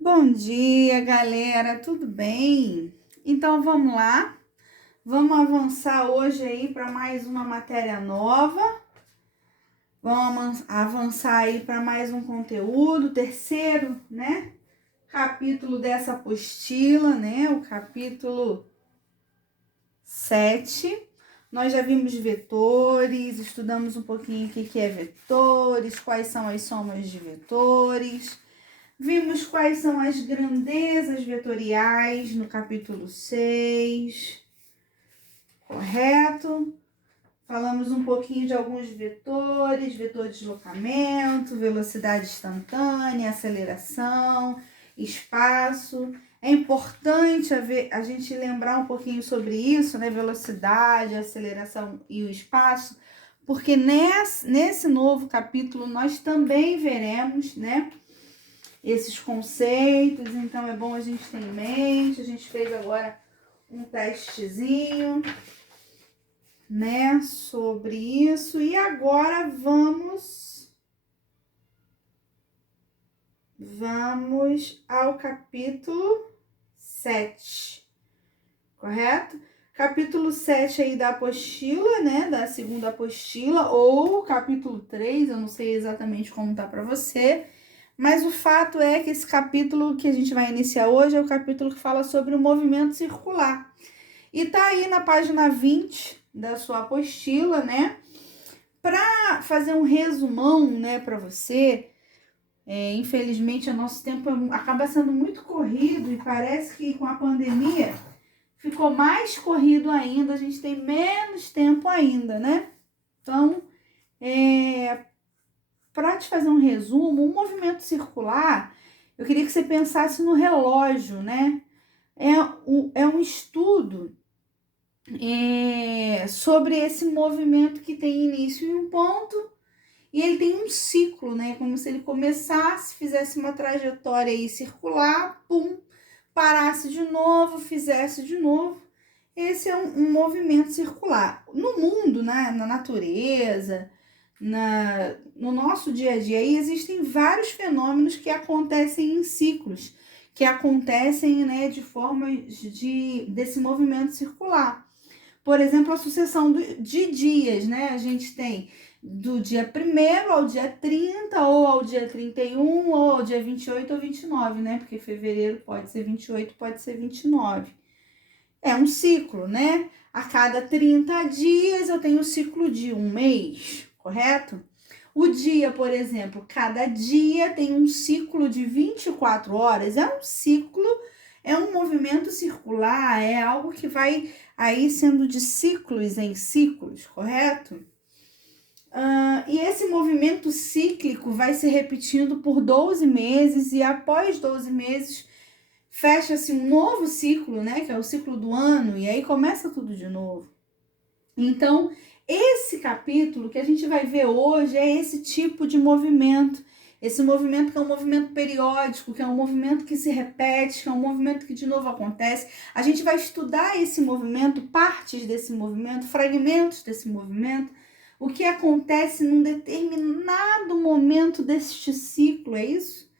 Bom dia, galera, tudo bem? Então vamos lá, vamos avançar hoje aí para mais uma matéria nova, vamos avançar aí para mais um conteúdo, terceiro, né? Capítulo dessa apostila, né? O capítulo 7. Nós já vimos vetores, estudamos um pouquinho o que é vetores, quais são as somas de vetores. Vimos quais são as grandezas vetoriais no capítulo 6, correto? Falamos um pouquinho de alguns vetores, vetor de deslocamento, velocidade instantânea, aceleração, espaço. É importante a gente lembrar um pouquinho sobre isso, né? Velocidade, aceleração e o espaço, porque nesse novo capítulo nós também veremos, né? Esses conceitos, então é bom a gente ter em mente. A gente fez agora um testezinho, né, sobre isso. E agora vamos ao capítulo 7, correto? Capítulo 7 aí da apostila, né, da segunda apostila, ou capítulo 3, eu não sei exatamente como tá para você. Mas o fato é que esse capítulo que a gente vai iniciar hoje é o capítulo que fala sobre o movimento circular. E tá aí na página 20 da sua apostila, né? Para fazer um resumão, né, para você, infelizmente o nosso tempo acaba sendo muito corrido e parece que com a pandemia ficou mais corrido ainda, a gente tem menos tempo ainda, né? Então, para te fazer um resumo, um movimento circular, eu queria que você pensasse no relógio, né? É um estudo sobre esse movimento que tem início em um ponto e ele tem um ciclo, né? Como se ele começasse, fizesse uma trajetória aí circular, pum, parasse de novo, fizesse de novo. Esse é um movimento circular. No mundo, né, na natureza, no nosso dia a dia, aí existem vários fenômenos que acontecem em ciclos, que acontecem, né, de formas desse movimento circular. Por exemplo, a sucessão de dias, né? A gente tem do dia 1º ao dia 30, ou ao dia 31, ou ao dia 28 ou 29, né? Porque fevereiro pode ser 28, pode ser 29. É um ciclo, né? A cada 30 dias eu tenho o ciclo de um mês, correto? O dia, por exemplo, cada dia tem um ciclo de 24 horas, é um ciclo, é um movimento circular, é algo que vai aí sendo de ciclos em ciclos, correto? E esse movimento cíclico vai se repetindo por 12 meses e após 12 meses fecha-se um novo ciclo, né, que é o ciclo do ano, e aí começa tudo de novo. Então, esse capítulo que a gente vai ver hoje é esse tipo de movimento. Esse movimento que é um movimento periódico, que é um movimento que se repete, que é um movimento que de novo acontece. A gente vai estudar esse movimento, partes desse movimento, fragmentos desse movimento, o que acontece num determinado momento deste ciclo, é isso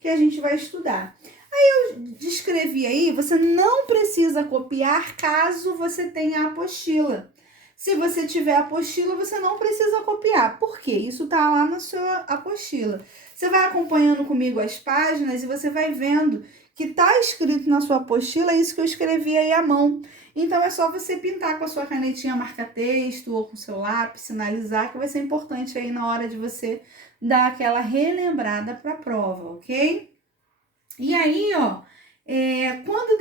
que a gente vai estudar. Aí eu descrevi aí, você não precisa copiar caso você tenha a apostila. Se você tiver a apostila, você não precisa copiar. Por quê? Isso está lá na sua apostila. Você vai acompanhando comigo as páginas e você vai vendo que está escrito na sua apostila isso que eu escrevi aí à mão. Então é só você pintar com a sua canetinha marca-texto ou com o seu lápis, sinalizar, que vai ser importante aí na hora de você dar aquela relembrada para a prova, ok? E aí, ó, quando um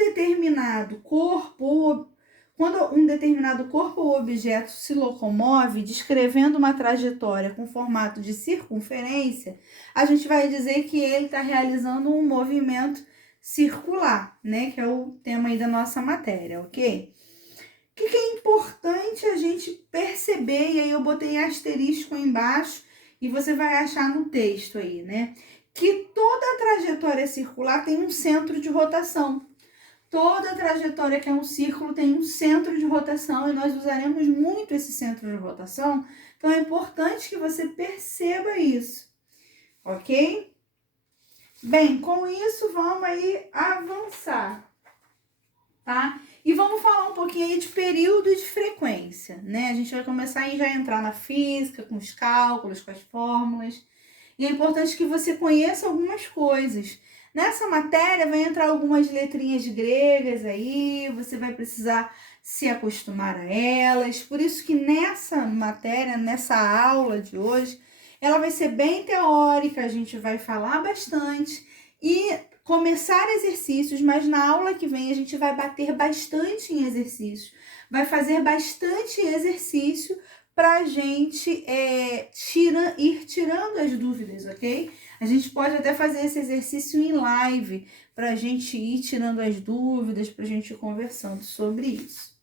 determinado corpo ou objeto se locomove, descrevendo uma trajetória com formato de circunferência, a gente vai dizer que ele está realizando um movimento circular, né? Que é o tema aí da nossa matéria, ok? O que é importante a gente perceber, e aí eu botei asterisco aí embaixo e você vai achar no texto aí, né? Que toda a trajetória circular tem um centro de rotação. Toda trajetória que é um círculo tem um centro de rotação e nós usaremos muito esse centro de rotação. Então é importante que você perceba isso, ok? Bem, com isso, vamos aí avançar, tá? E vamos falar um pouquinho aí de período e de frequência, né? A gente vai começar a já entrar na física, com os cálculos, com as fórmulas. E é importante que você conheça algumas coisas. Nessa matéria vai entrar algumas letrinhas gregas aí, você vai precisar se acostumar a elas. Por isso que nessa matéria, nessa aula de hoje, ela vai ser bem teórica, a gente vai falar bastante e começar exercícios, mas na aula que vem a gente vai bater bastante em exercícios, vai fazer bastante exercício para a gente ir tirando as dúvidas, ok? A gente pode até fazer esse exercício em live para a gente ir tirando as dúvidas, para a gente ir conversando sobre isso.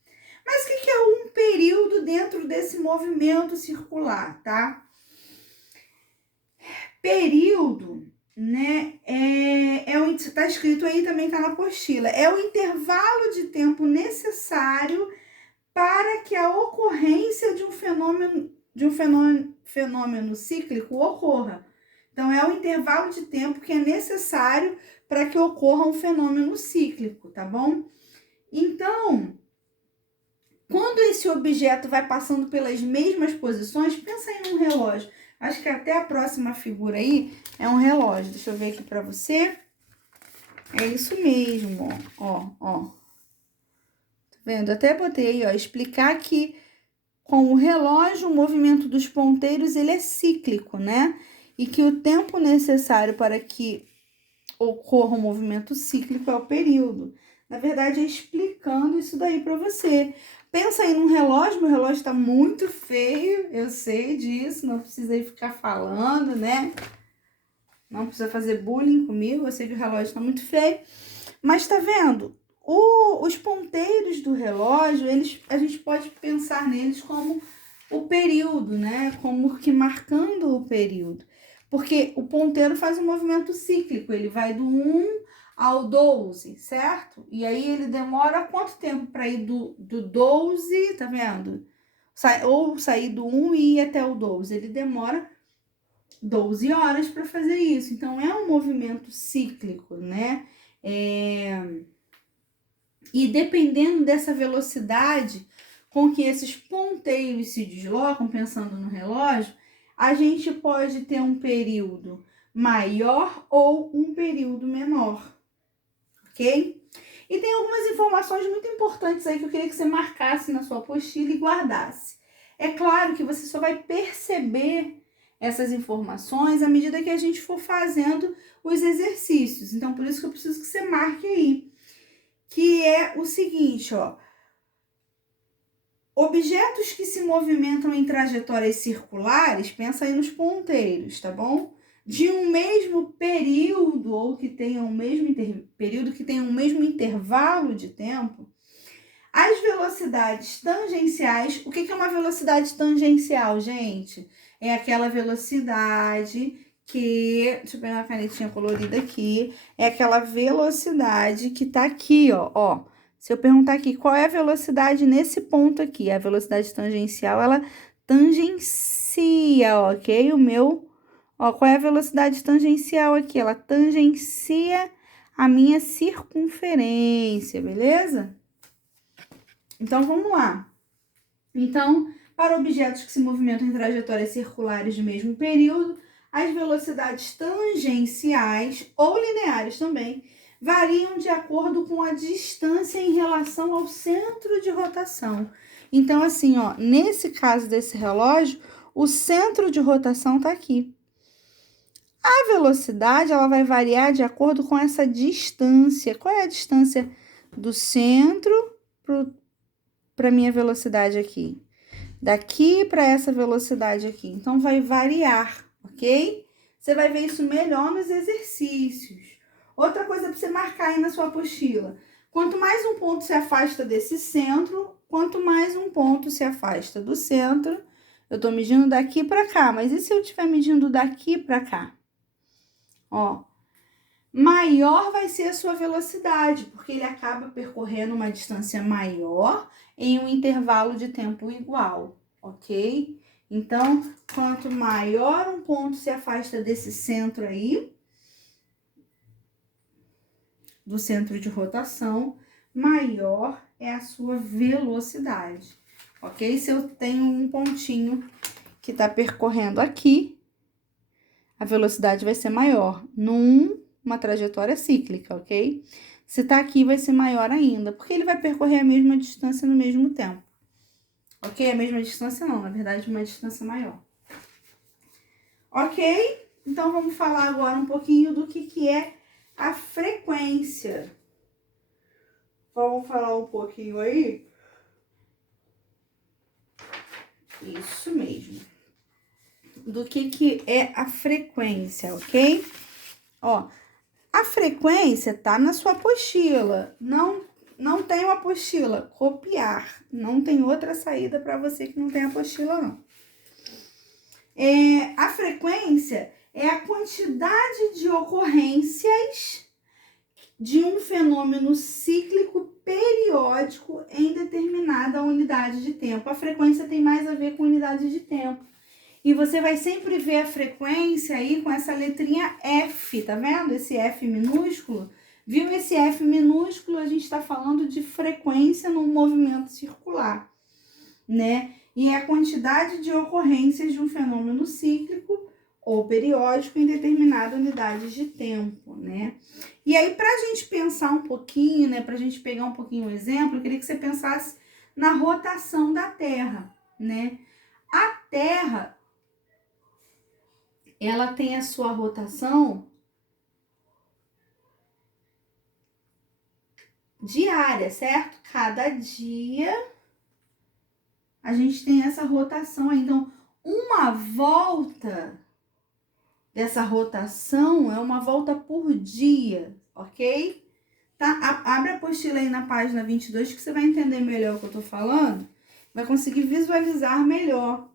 Mas o que é um período dentro desse movimento circular, tá? Período, né, tá escrito aí, também tá na apostila, é o intervalo de tempo necessário para que a ocorrência de um fenômeno cíclico ocorra. Então, é o intervalo de tempo que é necessário para que ocorra um fenômeno cíclico, tá bom? Então, quando esse objeto vai passando pelas mesmas posições, pensa aí num relógio. Acho que até a próxima figura aí é um relógio. Deixa eu ver aqui para você. É isso mesmo, ó. Tá vendo? Até botei, ó, explicar que com o relógio, o movimento dos ponteiros, ele é cíclico, né? E que o tempo necessário para que ocorra um movimento cíclico é o período. Na verdade, é explicando isso daí para você. Pensa aí num relógio, meu relógio está muito feio, eu sei disso, não precisei ficar falando, né? Não precisa fazer bullying comigo, eu sei que o relógio está muito feio. Mas tá vendo? Os ponteiros do relógio, a gente pode pensar neles como o período, né? Como que marcando o período. Porque o ponteiro faz um movimento cíclico, ele vai do 1 ao 12, certo? E aí ele demora quanto tempo para ir do 12, tá vendo? Ou sair do 1 e ir até o 12. Ele demora 12 horas para fazer isso. Então, é um movimento cíclico, né? E dependendo dessa velocidade com que esses ponteiros se deslocam, pensando no relógio, a gente pode ter um período maior ou um período menor, ok? E tem algumas informações muito importantes aí que eu queria que você marcasse na sua apostila e guardasse. É claro que você só vai perceber essas informações à medida que a gente for fazendo os exercícios. Então, por isso que eu preciso que você marque aí. Que é o seguinte, ó. Objetos que se movimentam em trajetórias circulares, pensa aí nos ponteiros, tá bom? De um mesmo período, ou que tenham o mesmo período, que tenham o mesmo intervalo de tempo, as velocidades tangenciais. O que é uma velocidade tangencial, gente? É aquela velocidade que... Deixa eu pegar uma canetinha colorida aqui. É aquela velocidade que tá aqui, ó. Se eu perguntar aqui, qual é a velocidade nesse ponto aqui? A velocidade tangencial, ela tangencia, ok? O meu... Ó, qual é a velocidade tangencial aqui? Ela tangencia a minha circunferência, beleza? Então, vamos lá. Então, para objetos que se movimentam em trajetórias circulares de mesmo período, as velocidades tangenciais ou lineares também variam de acordo com a distância em relação ao centro de rotação. Então, assim, ó, nesse caso desse relógio, o centro de rotação está aqui. A velocidade, ela vai variar de acordo com essa distância. Qual é a distância do centro para minha velocidade aqui? Daqui para essa velocidade aqui. Então, vai variar, ok? Você vai ver isso melhor nos exercícios. Outra coisa para você marcar aí na sua apostila. Quanto mais um ponto se afasta desse centro, quanto mais um ponto se afasta do centro. Eu tô medindo daqui para cá, mas e se eu estiver medindo daqui para cá? Ó, maior vai ser a sua velocidade, porque ele acaba percorrendo uma distância maior em um intervalo de tempo igual, ok? Então, quanto maior um ponto se afasta desse centro aí, do centro de rotação, maior é a sua velocidade, ok? Se eu tenho um pontinho que está percorrendo aqui, a velocidade vai ser maior numa trajetória cíclica, ok? Se tá aqui, vai ser maior ainda, porque ele vai percorrer a mesma distância no mesmo tempo. Ok? A mesma distância não, na verdade, uma distância maior. Ok? Então, vamos falar agora um pouquinho do que é a frequência. Vamos falar um pouquinho aí? Isso mesmo. Do que é a frequência, ok? Ó, a frequência tá na sua apostila. Não tem uma apostila. Copiar. Não tem outra saída para você que não tem apostila, não. A frequência é a quantidade de ocorrências de um fenômeno cíclico periódico em determinada unidade de tempo. A frequência tem mais a ver com unidade de tempo. E você vai sempre ver a frequência aí com essa letrinha F, tá vendo? Esse F minúsculo. Viu esse F minúsculo? A gente está falando de frequência num movimento circular, né? E é a quantidade de ocorrências de um fenômeno cíclico ou periódico em determinada unidade de tempo, né? E aí, para a gente pensar um pouquinho, né? Para a gente pegar um pouquinho o exemplo, eu queria que você pensasse na rotação da Terra, né? A Terra, ela tem a sua rotação diária, certo? Cada dia a gente tem essa rotação aí. Então, uma volta dessa rotação é uma volta por dia, ok? Tá? Abre a apostila aí na página 22 que você vai entender melhor o que eu tô falando. Vai conseguir visualizar melhor.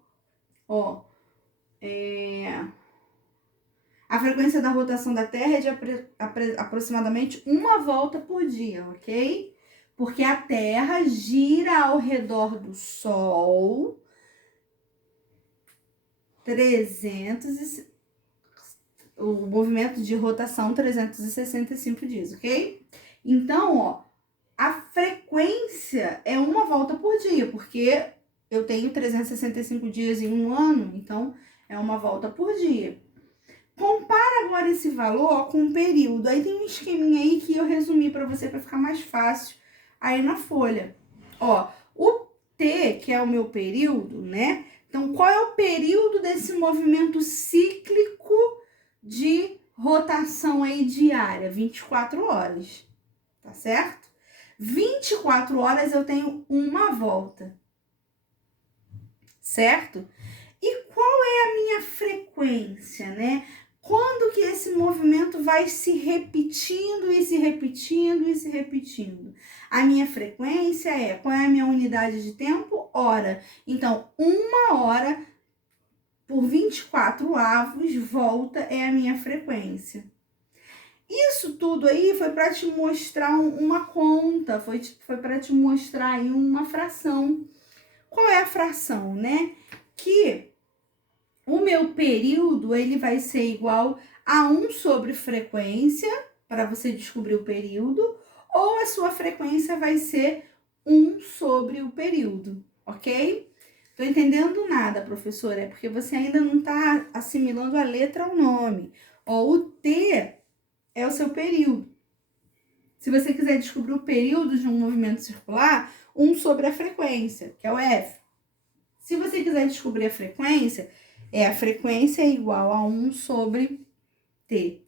Ó, a frequência da rotação da Terra é de aproximadamente uma volta por dia, ok? Porque a Terra gira ao redor do Sol 300 o movimento de rotação 365 dias, ok? Então, ó, a frequência é uma volta por dia, porque eu tenho 365 dias em um ano, então é uma volta por dia. Compara agora esse valor com um período. Aí tem um esqueminha aí que eu resumi para você para ficar mais fácil aí na folha. Ó, o T, que é o meu período, né? Então, qual é o período desse movimento cíclico de rotação aí diária? 24 horas, tá certo? 24 horas eu tenho uma volta, certo? E qual é a minha frequência, né? Quando que esse movimento vai se repetindo e se repetindo e se repetindo? A minha frequência é, qual é a minha unidade de tempo? Hora. Então, uma hora por 24 avos, volta, é a minha frequência. Isso tudo aí foi para te mostrar uma conta, foi para te mostrar aí uma fração. Qual é a fração, né? Que o meu período, ele vai ser igual a 1 sobre frequência, para você descobrir o período, ou a sua frequência vai ser 1 sobre o período, ok? Tô entendendo nada, professora, é porque você ainda não tá assimilando a letra ao nome. Ó, o T é o seu período. Se você quiser descobrir o período de um movimento circular, 1 sobre a frequência, que é o F. Se você quiser descobrir a frequência é igual a 1 sobre T.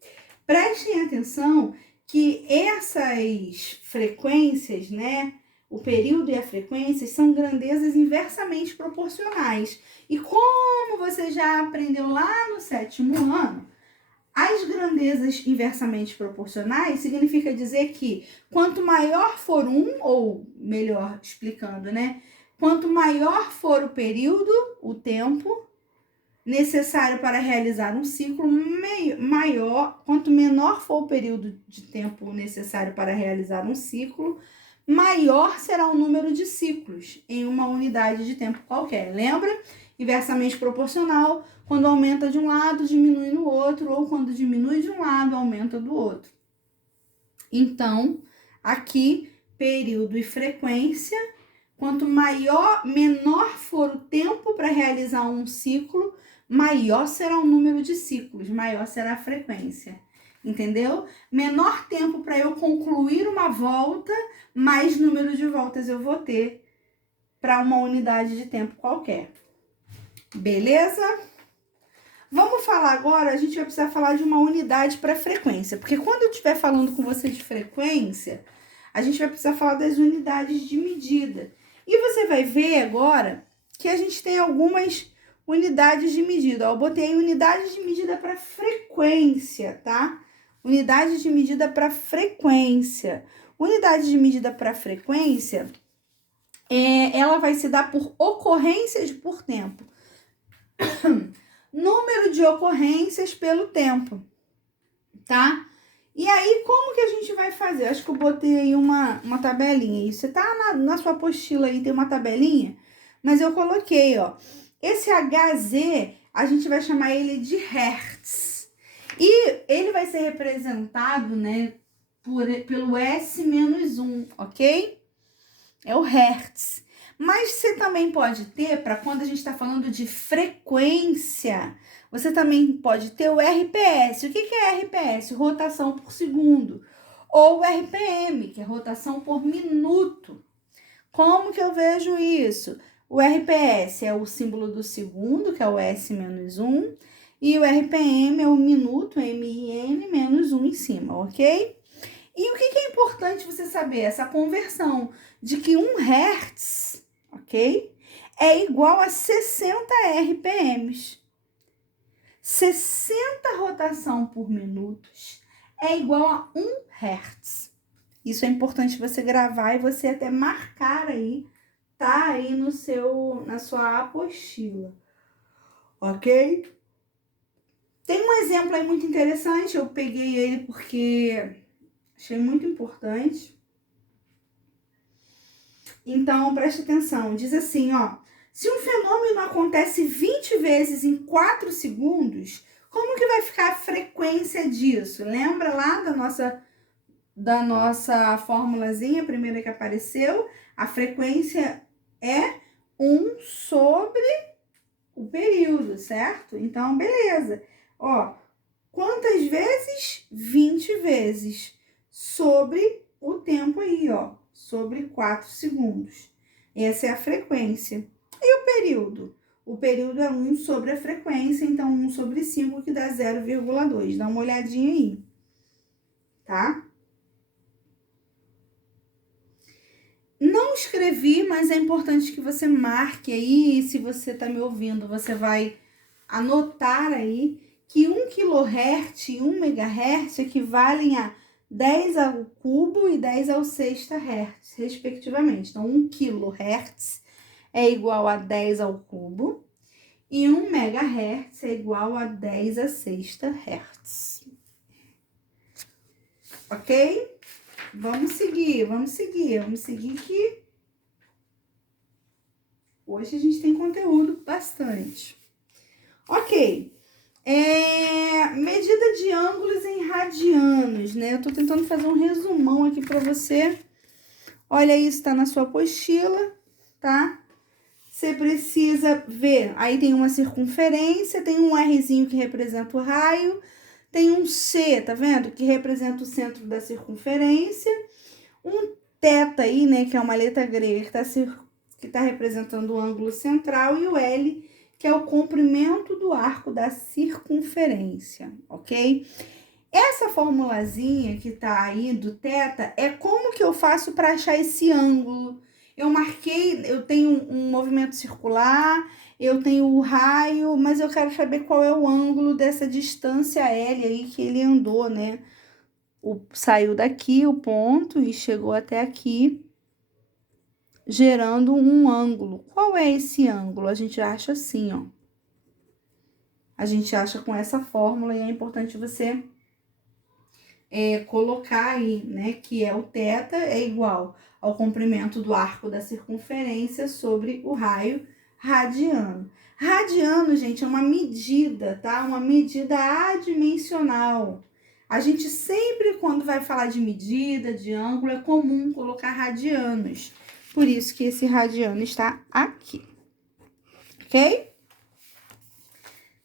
Prestem atenção que essas frequências, né, o período e a frequência são grandezas inversamente proporcionais. E como você já aprendeu lá no 7º ano, as grandezas inversamente proporcionais significa dizer que quanto maior for ou melhor explicando, né, quanto maior for o período, o tempo necessário para realizar um ciclo, maior, quanto menor for o período de tempo necessário para realizar um ciclo, maior será o número de ciclos em uma unidade de tempo qualquer. Lembra? Inversamente proporcional, quando aumenta de um lado, diminui no outro, ou quando diminui de um lado, aumenta do outro. Então, aqui, período e frequência, quanto menor for o tempo para realizar um ciclo, maior será o número de ciclos, maior será a frequência. Entendeu? Menor tempo para eu concluir uma volta, mais número de voltas eu vou ter para uma unidade de tempo qualquer. Beleza? Vamos falar agora, a gente vai precisar falar de uma unidade para frequência, porque quando eu estiver falando com você de frequência, a gente vai precisar falar das unidades de medida. E você vai ver agora que a gente tem algumas unidades de medida. Ó, eu botei unidades de medida para frequência, tá? Unidade de medida para frequência. Unidade de medida para frequência, ela vai se dar por ocorrências por tempo. Número de ocorrências pelo tempo, tá? E aí, como que a gente vai fazer? Acho que eu botei aí uma tabelinha. Isso tá na sua apostila aí, tem uma tabelinha, mas eu coloquei, ó. Esse Hz, a gente vai chamar ele de Hertz. E ele vai ser representado, né, pelo S-1, ok? É o Hertz. Mas você também pode ter, para quando a gente está falando de frequência, você também pode ter o RPS. O que é RPS? Rotação por segundo. Ou o RPM, que é rotação por minuto. Como que eu vejo isso? O RPS é o símbolo do segundo, que é o S-1, e o RPM é o minuto, MIN, menos 1 em cima, ok? E o que é importante você saber? Essa conversão de que 1 Hz, ok? É igual a 60 RPMs. 60 rotação por minutos é igual a 1 Hz. Isso é importante você gravar e você até marcar aí, tá? Aí na sua apostila, ok? Tem um exemplo aí muito interessante, eu peguei ele porque achei muito importante. Então, preste atenção. Diz assim, ó. Se um fenômeno acontece 20 vezes em 4 segundos, como que vai ficar a frequência disso? Lembra lá da nossa formulazinha, a primeira que apareceu? A frequência é 1 sobre o período, certo? Então, beleza. Ó, quantas vezes? 20 vezes sobre o tempo aí, ó. Sobre 4 segundos. Essa é a frequência. E o período? O período é 1 sobre a frequência, então 1 sobre 5, que dá 0,2. Dá uma olhadinha aí, tá? Não escrevi, mas é importante que você marque aí, e se você tá me ouvindo, você vai anotar aí que 1 kHz e 1 MHz equivalem a 10 ao cubo e 10 ao sexta Hertz, respectivamente. Então, 1 kHz é igual a 10 ao cubo e 1 MHz é igual a 10 à sexta Hertz. Ok? Vamos seguir que hoje a gente tem conteúdo bastante. Ok. Medida de ângulos em radianos, né? Eu tô tentando fazer um resumão aqui para você. Olha, isso tá na sua apostila, tá? Você precisa ver. Aí tem uma circunferência, tem um Rzinho que representa o raio, tem um C, tá vendo? Que representa o centro da circunferência. Um θ aí, né? Que é uma letra grega que tá representando o ângulo central. E o L, que é o comprimento do arco da circunferência, ok? Essa formulazinha que tá aí do θ é como que eu faço para achar esse ângulo. Eu marquei, eu tenho um movimento circular, eu tenho o raio, mas eu quero saber qual é o ângulo dessa distância L aí que ele andou, né? Saiu daqui o ponto e chegou até aqui, gerando um ângulo. Qual é esse ângulo? A gente acha assim, ó. A gente acha com essa fórmula e é importante você colocar aí, né? Que é o θ é igual ao comprimento do arco da circunferência sobre o raio radiano. Radiano, gente, é uma medida, tá? Uma medida adimensional. A gente sempre, quando vai falar de medida, de ângulo, é comum colocar radianos. Por isso que esse radiano está aqui. Ok?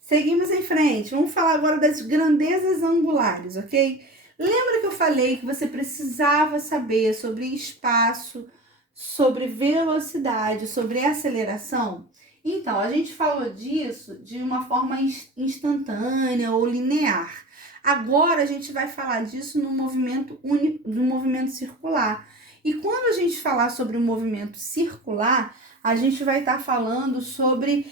Seguimos em frente. Vamos falar agora das grandezas angulares, ok? Lembra que eu falei que você precisava saber sobre espaço, sobre velocidade, sobre aceleração? Então, a gente falou disso de uma forma instantânea ou linear. Agora, a gente vai falar disso no movimento circular. E quando a gente falar sobre o movimento circular, a gente vai estar falando sobre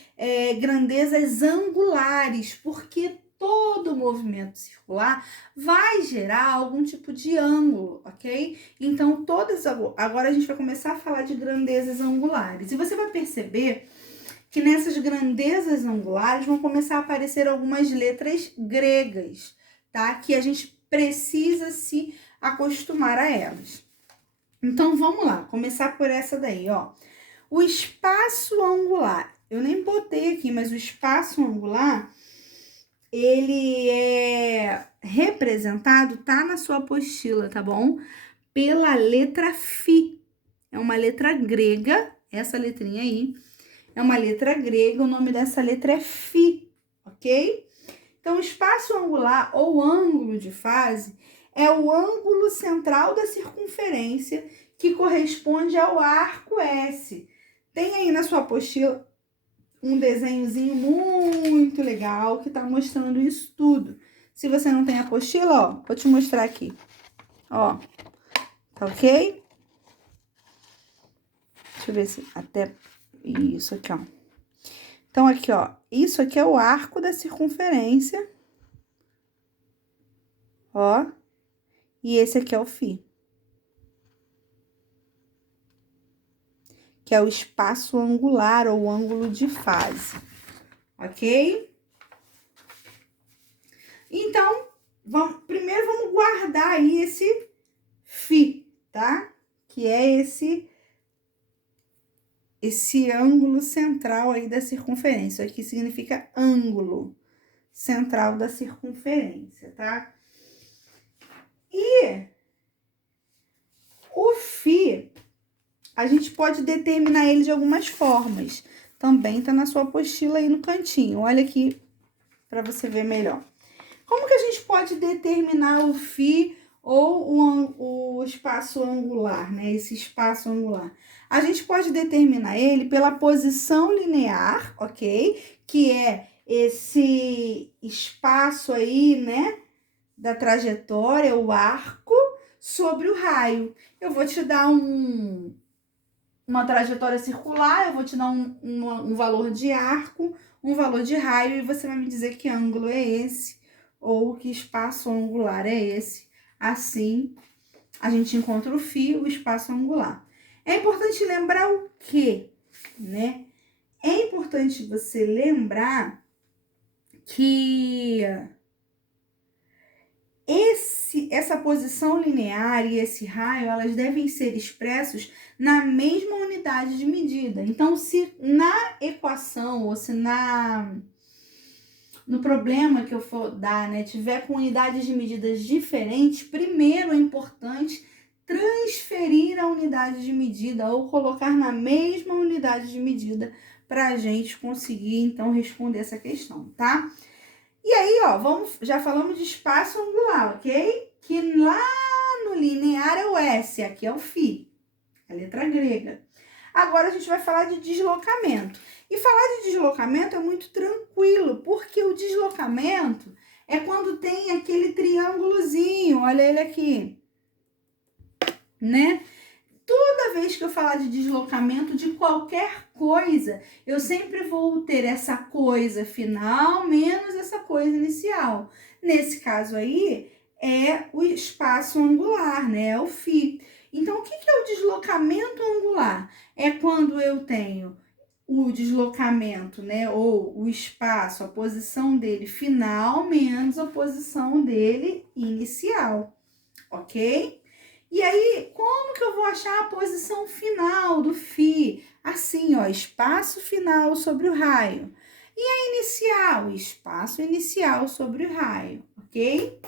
grandezas angulares, porque todo movimento circular vai gerar algum tipo de ângulo, ok? Então, agora a gente vai começar a falar de grandezas angulares. E você vai perceber que nessas grandezas angulares vão começar a aparecer algumas letras gregas, tá? Que a gente precisa se acostumar a elas. Então, vamos lá, começar por essa daí, ó. O espaço angular, eu nem botei aqui, mas o espaço angular, ele é representado, tá na sua apostila, tá bom? Pela letra Φ. É uma letra grega, essa letrinha aí, é uma letra grega, o nome dessa letra é Φ, ok? Então, o espaço angular ou ângulo de fase é o ângulo central da circunferência que corresponde ao arco S. Tem aí na sua apostila um desenhozinho muito legal que tá mostrando isso tudo. Se você não tem apostila, ó, vou te mostrar aqui. Ó, tá ok? Deixa eu ver se até... Isso aqui, ó. Então, aqui, ó, isso aqui é o arco da circunferência. Ó, e esse aqui é o φ. Que é o espaço angular ou ângulo de fase, ok? Então, primeiro vamos guardar aí esse φ, tá? Que é esse ângulo central aí da circunferência. Aqui significa ângulo central da circunferência, tá? E o φ, a gente pode determinar ele de algumas formas. Também tá na sua apostila aí no cantinho. Olha aqui para você ver melhor. Como que a gente pode determinar o φ ou o espaço angular, né? Esse espaço angular. A gente pode determinar ele pela posição linear, ok? Que é esse espaço aí, né? Da trajetória, o arco, sobre o raio. Eu vou te dar uma trajetória circular, eu vou te dar um valor de arco, um valor de raio, e você vai me dizer que ângulo é esse, ou que espaço angular é esse. Assim, a gente encontra o φ, o espaço angular. É importante lembrar o quê, né? É importante você lembrar que essa posição linear e esse raio, elas devem ser expressos na mesma unidade de medida. Então, se na equação ou se no problema que eu for dar, né, tiver com unidades de medidas diferentes, primeiro é importante transferir a unidade de medida ou colocar na mesma unidade de medida para a gente conseguir, então, responder essa questão, tá? E aí, ó, já falamos de espaço angular, ok? Que lá no linear é o S, aqui é o φ, a letra grega. Agora a gente vai falar de deslocamento. E falar de deslocamento é muito tranquilo, porque o deslocamento é quando tem aquele triângulozinho, olha ele aqui, né? Toda vez que eu falar de deslocamento de qualquer coisa, eu sempre vou ter essa coisa final menos essa coisa inicial. Nesse caso aí, é o espaço angular, né? É o φ. Então, o que é o deslocamento angular? É quando eu tenho o deslocamento, né? Ou o espaço, a posição dele final menos a posição dele inicial, ok? E aí, como que eu vou achar a posição final do φ? Assim, ó, espaço final sobre o raio. E a inicial? Espaço inicial sobre o raio, ok?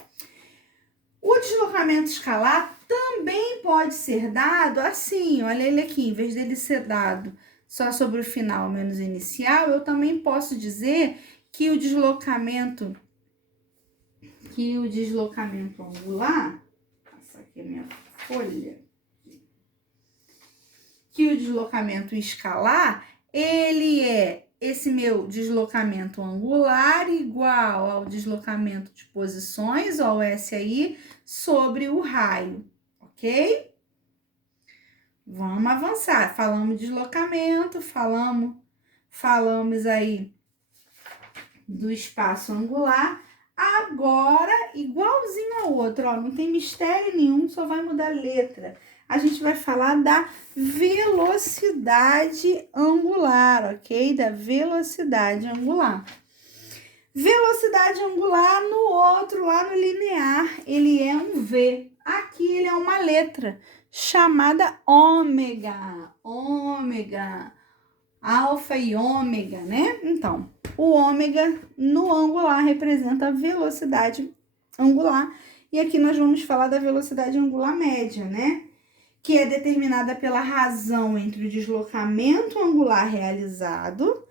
O deslocamento escalar também pode ser dado assim, olha ele aqui, em vez dele ser dado só sobre o final menos inicial, eu também posso dizer que o deslocamento angular, essa aqui é a minha folha, que o deslocamento escalar, ele é esse meu deslocamento angular igual ao deslocamento de posições, ó, o S aí, sobre o raio, ok? Vamos avançar. Falamos de deslocamento, falamos aí do espaço angular. Agora, igualzinho ao outro, ó, não tem mistério nenhum, só vai mudar a letra. A gente vai falar da velocidade angular, ok? Da velocidade angular. Velocidade angular no outro, lá no linear, ele é um V. Aqui ele é uma letra chamada ômega. Ômega. Alfa e ômega, né? Então, o ômega no angular representa a velocidade angular. E aqui nós vamos falar da velocidade angular média, né? Que é determinada pela razão entre o deslocamento angular realizado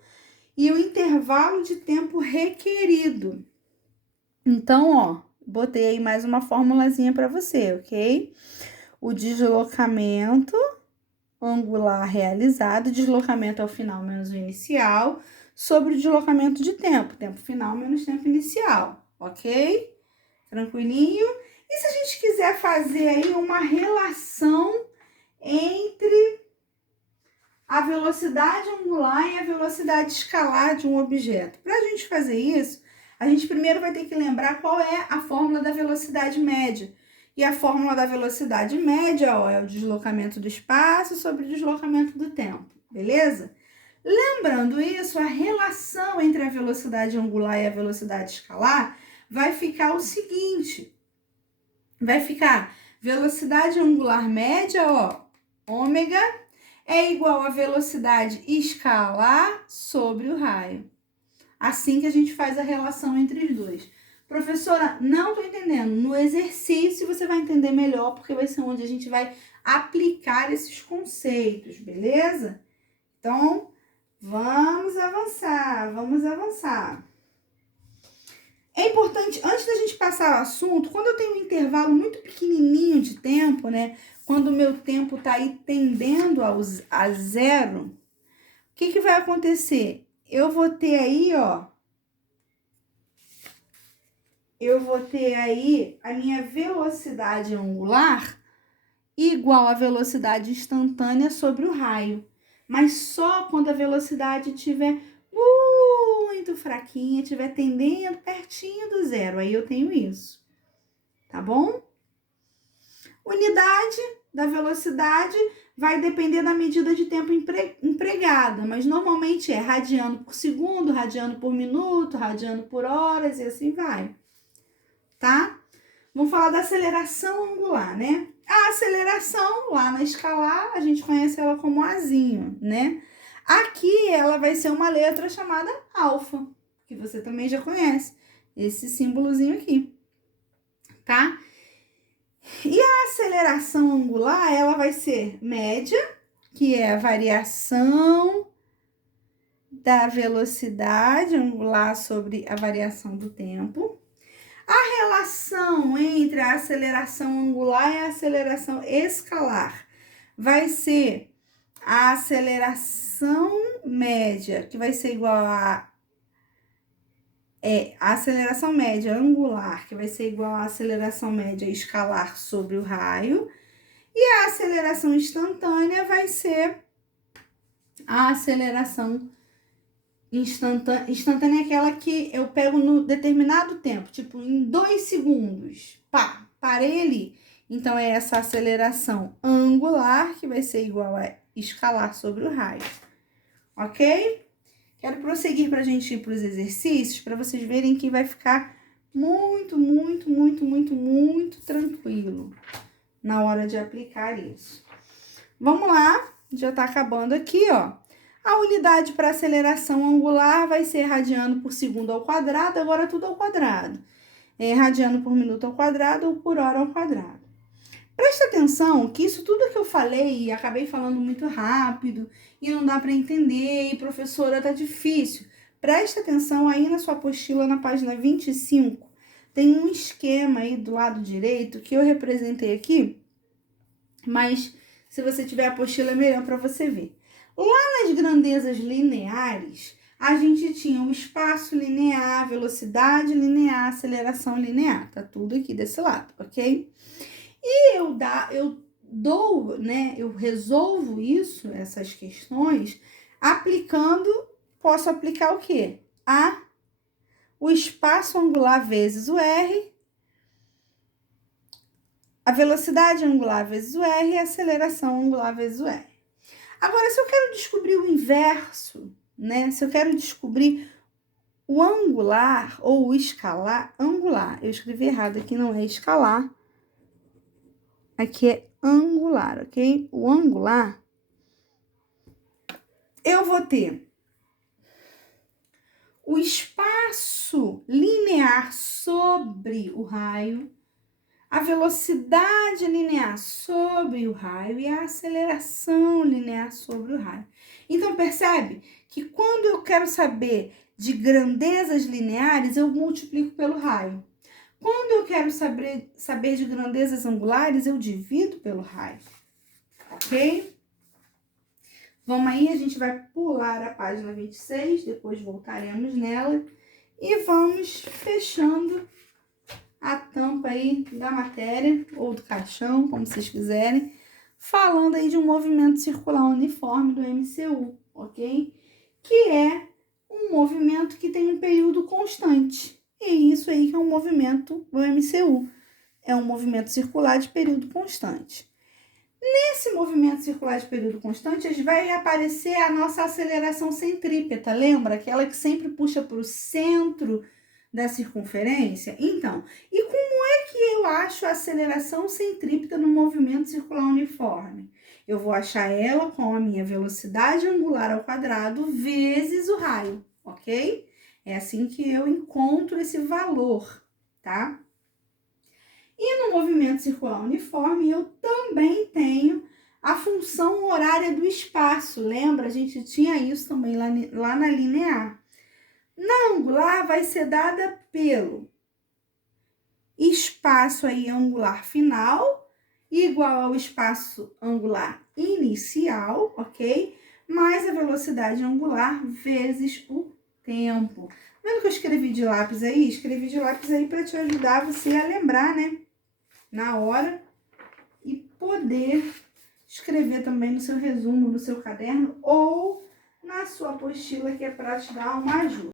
e o intervalo de tempo requerido. Então, ó, botei aí mais uma formulazinha para você, ok? O deslocamento angular realizado, deslocamento ao final menos o inicial, sobre o deslocamento de tempo final menos tempo inicial, ok? Tranquilinho? E se a gente quiser fazer aí uma relação entre a velocidade angular e a velocidade escalar de um objeto? Para a gente fazer isso, a gente primeiro vai ter que lembrar qual é a fórmula da velocidade média. E a fórmula da velocidade média, ó, é o deslocamento do espaço sobre o deslocamento do tempo, beleza? Lembrando isso, a relação entre a velocidade angular e a velocidade escalar vai ficar o seguinte, vai ficar velocidade angular média, ó, ômega, é igual a velocidade escalar sobre o raio. Assim que a gente faz a relação entre os dois. Professora, não tô entendendo. No exercício você vai entender melhor, porque vai ser onde a gente vai aplicar esses conceitos, beleza? Então, vamos avançar, vamos avançar. É importante, antes da gente passar ao assunto, quando eu tenho um intervalo muito pequenininho de tempo, né? Quando o meu tempo tá aí tendendo a zero, o que vai acontecer? Eu vou ter aí, ó, a minha velocidade angular igual à velocidade instantânea sobre o raio. Mas só quando a velocidade estiver muito fraquinha, estiver tendendo pertinho do zero, aí eu tenho isso, tá bom? Unidade da velocidade vai depender da medida de tempo empregada, mas normalmente é radiano por segundo, radiano por minuto, radiano por horas e assim vai, tá? Vamos falar da aceleração angular, né? A aceleração, lá na escalar, a gente conhece ela como Azinho, né? Aqui ela vai ser uma letra chamada alfa, que você também já conhece, esse símbolozinho aqui, tá? E a aceleração angular, ela vai ser média, que é a variação da velocidade angular sobre a variação do tempo. A relação entre a aceleração angular e a aceleração escalar vai ser a aceleração média, que vai ser igual a aceleração média angular, que vai ser igual à aceleração média escalar sobre o raio, e a aceleração instantânea vai ser a aceleração instantânea é aquela que eu pego no determinado tempo, tipo em 2 segundos, pá, parei ali. Então, é essa aceleração angular, que vai ser igual a escalar sobre o raio, ok? Quero prosseguir para a gente ir para os exercícios, para vocês verem que vai ficar muito tranquilo na hora de aplicar isso. Vamos lá, já está acabando aqui, ó. A unidade para aceleração angular vai ser radiano por segundo ao quadrado, agora tudo ao quadrado. radiano por minuto ao quadrado ou por hora ao quadrado. Presta atenção que isso tudo que eu falei, e acabei falando muito rápido, e não dá para entender, e professora, tá difícil. Presta atenção aí na sua apostila, na página 25, tem um esquema aí do lado direito que eu representei aqui, mas se você tiver a apostila é melhor para você ver. Lá nas grandezas lineares, a gente tinha o espaço linear, velocidade linear, aceleração linear, tá tudo aqui desse lado, ok? E eu resolvo isso, essas questões, posso aplicar o quê? O espaço angular vezes o R, a velocidade angular vezes o R e a aceleração angular vezes o R. Agora, se eu quero descobrir o inverso, né? Se eu quero descobrir o angular ou o escalar, angular, eu escrevi errado aqui, não é escalar, aqui é angular, ok? O angular, eu vou ter o espaço linear sobre o raio, a velocidade linear sobre o raio e a aceleração linear sobre o raio. Então, percebe que quando eu quero saber de grandezas lineares, eu multiplico pelo raio. Quando eu quero saber de grandezas angulares, eu divido pelo raio, ok? Vamos aí, a gente vai pular a página 26, depois voltaremos nela e vamos fechando a tampa aí da matéria, ou do caixão, como vocês quiserem, falando aí de um movimento circular uniforme do MCU, ok? Que é um movimento que tem um período constante. E isso aí que é um movimento do MCU. É um movimento circular de período constante. Nesse movimento circular de período constante, vai aparecer a nossa aceleração centrípeta, lembra? Aquela que sempre puxa para o centro da circunferência? Então, e como é que eu acho a aceleração centrípeta no movimento circular uniforme? Eu vou achar ela com a minha velocidade angular ao quadrado vezes o raio, ok? É assim que eu encontro esse valor, tá? E no movimento circular uniforme, eu também tenho a função horária do espaço. Lembra? A gente tinha isso também lá na linear. Na angular, vai ser dada pelo espaço aí angular final, igual ao espaço angular inicial, ok? Mais a velocidade angular vezes o tempo. Vendo que eu escrevi de lápis aí? Escrevi de lápis aí para te ajudar você a lembrar, né? Na hora e poder escrever também no seu resumo, no seu caderno ou na sua apostila, que é para te dar uma ajuda.